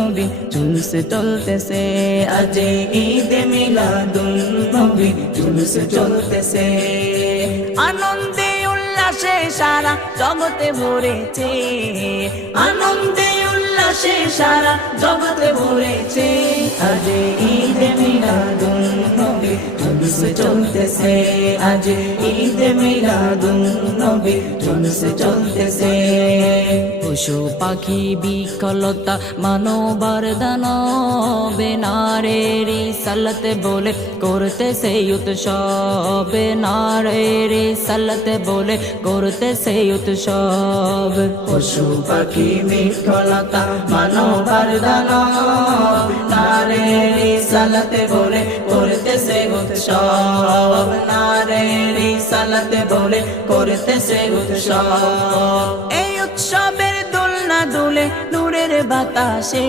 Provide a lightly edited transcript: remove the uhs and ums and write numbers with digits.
নবী জুলুস চলতেছে, আজ ঈদ মিলাদুন নবী জুলুস চলতেছে। আনন্দে উল্লাসে সারা জগতে ভরেছে, আনন্দে উল্লাসে সারা জগতে ভরেছে, আজ ঈদ মিলাদুন নবী জুলুস চলতেছে, আজ ঈদ মিলাদুন নবী জুলুস চলতেছে। পশু পাখি বিকলতা মানবার দানবে নারীর রিসালাত বলে করতেছে উৎসব, নারীর রিসালাত বলে করতেছে উৎসব। পশু পাখি বিকলতা মানবার দানব নারীর রিসালাত বলে করতেছে উৎসব, নারীর রিসালাত বলে করতেছে উৎসব। এই উৎসবের দোলনা দুলে নূরের বাতাসে